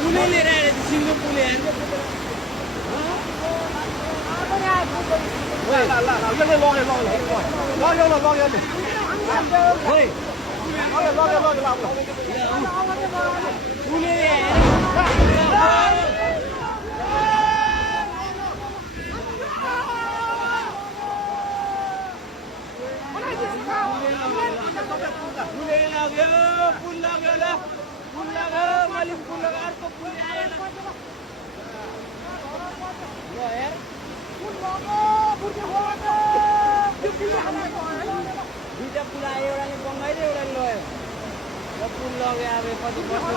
पुलै लिएर आएर सिङ्गो पुलै आएर दुईटा पुल आयो एउटाले बङ्गाइदियो एउटाले लग्यो र पुल लग्यो अब कति वर्ष